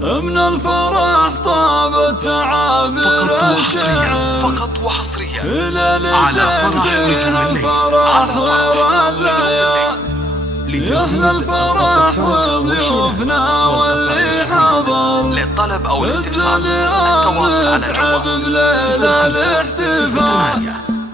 من الفرح طاب التعابير الشعر فقط وحصريا في ليلتين فيها الفرح غير الليالي. يحلى الفرح وضيوفنا واللي حضر، للطلب أو الاستفسار التواصل على متعب جوال بليلة الاحتفال.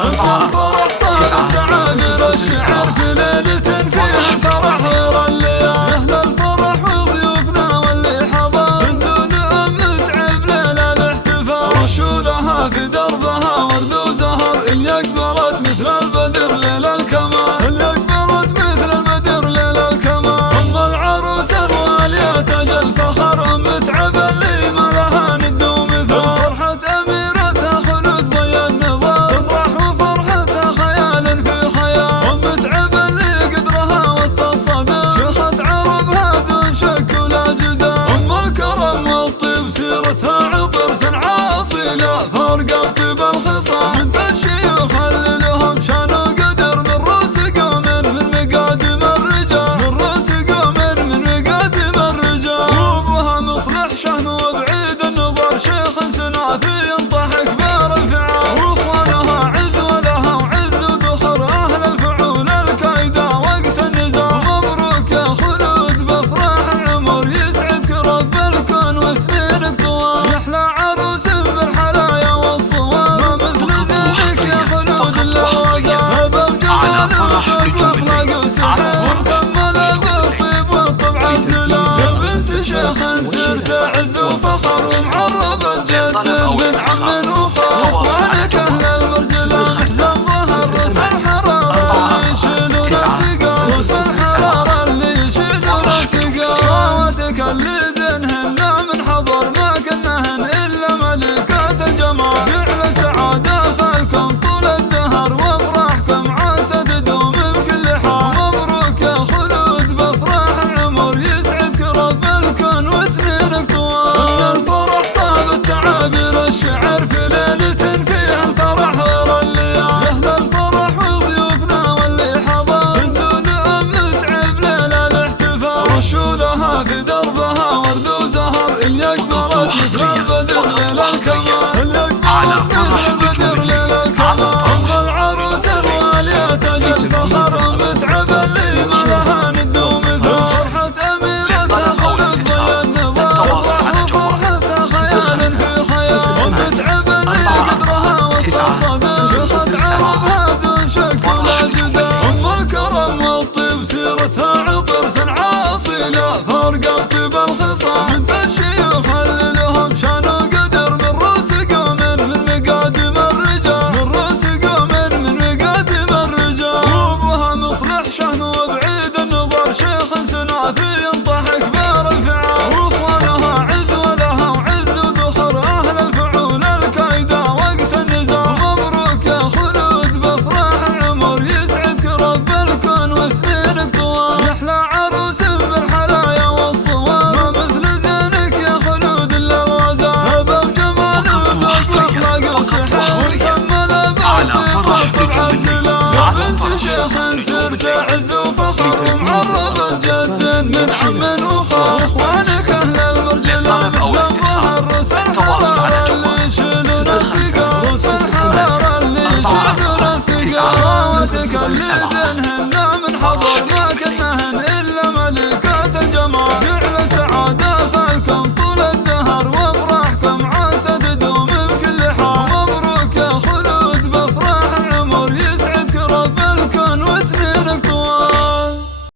من الفرح طاب التعابير الشعر في ليلة فيها الفرح غير الليالي. يحلى الفرح وضيوفنا واللي حضر، الزلم متعب ليلة الاحتفال. رشولها في دربها ورد وزهر، اللي أقبلت مثل البدر ليل الكمال. اللي أقبلت مثل البدر ليل الكمال. أم العروس الوالية تاج الفخر، متعب اللي ما لها ند ومثال. فرحة أميرتها خلود ضي النظر، تفرح وفرحتها خيال في خيال. متعب اللي قدرها وسط الصدر، شيخة عربها دون شك ولا جدال. أم الكرم والطيب سيرتها عطر صنعاء أصيلة، فارقة بطيب الخصال. بنت الشيوخ اللي لهم شان وقدر، من رؤوس قوم من مقادم الرجال. من رؤوس قوم من مقادم الرجال. وابوها مصلح شهن وبعيد النظر، شيخ سنافي ينطح كبار الفعال. واخوانها عز ولها وعز وذخر، اهل الفعول الكايدة وقت النزال. مبروك يا خلود بافراح العمر، يسعدك رب الكون وسنينك طوال. يحلى عروس بالحلايا والصوار، ما مثل زينك يا خلود الا الوزال. هبه بجمالك واخلاق وسحر، مكمله بالطيب والطبع الزلال. يا بنت شيخ سرت عز وفخر، ومعربة جد من عم وخال. اخوانك اهل المرجلة حزام ظهر، رؤوس الحرارة اللي يشيلون الثقال. رؤوس الحرارة اللي يشيلون الثقال. خواتك اللي زينهن من حضر، ما كنهن الا ملكات الجمال. يعلى سعادة فالكم طول الدهر، وافراحكم عاسى تدوم بكل حال. مبروك يا خلود بافراح العمر، يسعدك رب الكون وسنينك طوال. الفرح طاب التعابير الشعر في ليلة فيها الفرح غير الليالي. يحلى الفرح وضيوفنا واللي حضر، الزلم متعب ليلة الاحتفال. رشولها في دربها ورد وزهر، اللي أقبلت مثل البدر ليل الكمال. اللي أقبلت مثل البدر ليل الكمال. أم العروس الوالية تاج الفخر، متعب اللي ما لها ند ومثال. فرحة أميرتها خلود ضي النظر، تفرح وفرحتها خيال في خيال. متعب اللي قدرها وسط الصدر، شيخة عربها دون شك ولا جدال. أم الكرم والطيب سيرتها عطر صنعاء أصيلة، فارقة بطيب الخصال. بنت الشيوخ اللي لهم شان وقدر، من رؤوس قوم من مقادم الرجال. من رؤوس قوم من مقادم الرجال. وابوها مصلح شهن وبعيد النظر، شيخ سنافي ينطح كبار الفعال. واخوانها عز ولها وعز وذخر، اهل الفعول الكايدة وقت النزال. مبروك يا خلود بافراح العمر، يسعدك رب الكون وسنينك طوال. يحلى عروس بالحلايا والصوار، ما مثل زينك يا خلود الا الوزال. هبه بجمالك واخلاق وسحر، مكمله بالطيب والطبع الزلال. يا بنت شيخ سرت عز وفخر، ومعربة جد من عم وخال. اخوانك اهل المرجلة مثل الظهر، رؤوس الحرارة اللي يشيلون الثقال. رؤوس الحرارة اللي يشيلون الثقال. خواتك اللي زينهن